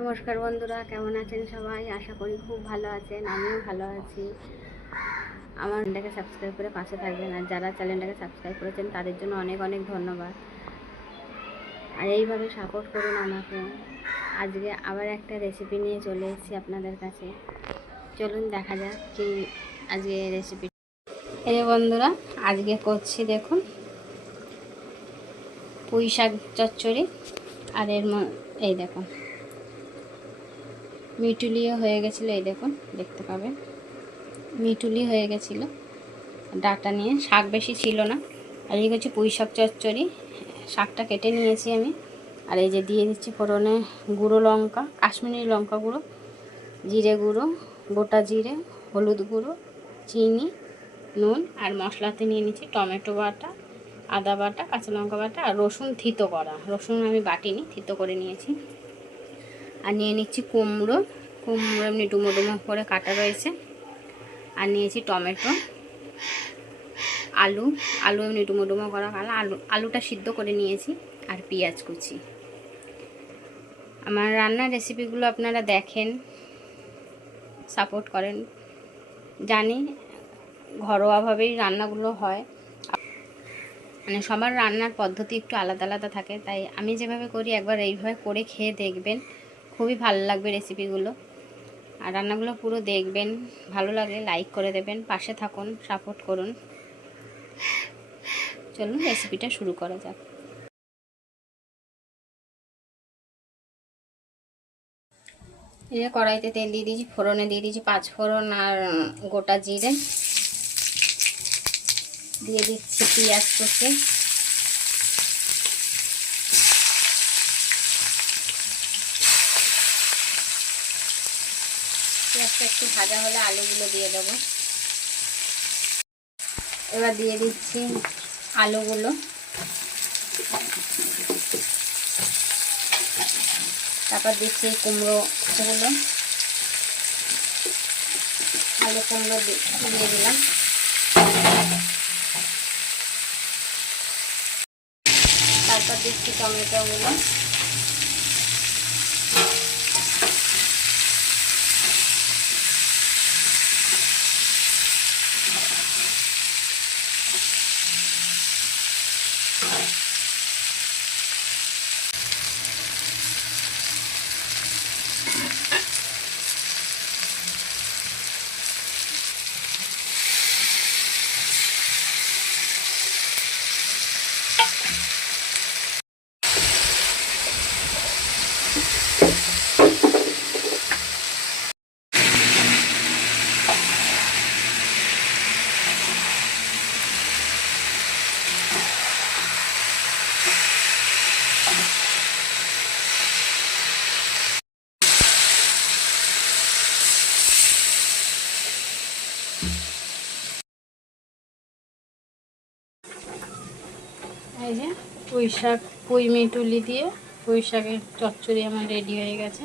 নমস্কার বন্ধুরা, কেমন আছেন সবাই? আশা করি খুব ভালো আছেন। আমিও ভালো আছি। আমার চ্যানেলটাকে সাবস্ক্রাইব করে পাশে থাকবেন, আর যারা চ্যানেলটাকে সাবস্ক্রাইব করেছেন তাদের জন্য অনেক অনেক ধন্যবাদ। আর এইভাবে সাপোর্ট করুন আমাকে। আজকে আবার একটা রেসিপি নিয়ে চলে এসেছি আপনাদের কাছে। চলুন দেখা যাক কি আজকে রেসিপি। এই বন্ধুরা, আজকে করছি দেখুন পুঁই শাক চচ্চড়ি। আর এই দেখুন মিটুলিও হয়ে গেছিলো, এই দেখুন দেখতে পাবেন মিটুলি হয়ে গেছিলো ডাটা নিয়ে। শাক বেশি ছিল না। আর এই হচ্ছে পুঁই শাক চচ্চড়ি। শাকটা কেটে নিয়েছি আমি। আর এই যে দিয়ে দিচ্ছি ফোড়নে গুঁড়ো লঙ্কা, কাশ্মীরি লঙ্কা গুঁড়ো, জিরে গুঁড়ো, গোটা জিরে, হলুদ গুঁড়ো, চিনি, নুন। আর মশলাতে নিয়ে নিচ্ছি টমেটো বাটা, আদা বাটা, কাঁচা লঙ্কা বাটা আর রসুন থিতো করা। রসুন আমি বাটিনি, থিতো করে নিয়েছি। আর নিয়ে নিচ্ছি কুমড়ো এমনি ডুমো ডুমো করে কাটা রয়েছে। আর নিয়েছি টমেটো, আলু এমনি ডুমো ডুমো করা কালা আলুটা সিদ্ধ করে নিয়েছি। আর পেঁয়াজ কুচি। আমার রান্নার রেসিপিগুলো আপনারা দেখেন, সাপোর্ট করেন। জানি ঘরোয়াভাবেই রান্নাগুলো হয়, মানে সবার রান্নার পদ্ধতি একটু আলাদা আলাদা থাকে। তাই আমি যেভাবে করি একবার এইভাবে করে খেয়ে দেখবেন, খুবই ভালো লাগবে রেসিপিগুলো। আর রান্নাগুলো পুরো দেখবেন, ভালো লাগলে লাইক করে দেবেন, পাশে থাকুন, সাপোর্ট করুন। চলুন রেসিপিটা শুরু করা যাক। এই যে কড়াইতে তেল দিয়ে দিয়েছি, ফোড়নে দিয়ে দিয়েছি 5 ফোড়ন আর গোটা জিরে। দিয়ে দিচ্ছি পেঁয়াজ কুচি। পেঁয়াজটা একটু ভাজা হলে আলুগুলো দিয়ে দেবো। এবার দিয়ে দিচ্ছি আলুগুলো। তারপর দিচ্ছি কুমড়োগুলো। আলু কুমড়ো দিয়ে দিলাম। তারপর দিচ্ছি টমেটোগুলো। এই যে পুঁই মিটুলি দিয়ে পুঁই শাকের চচ্চড়ি আমার রেডি হয়ে গেছে।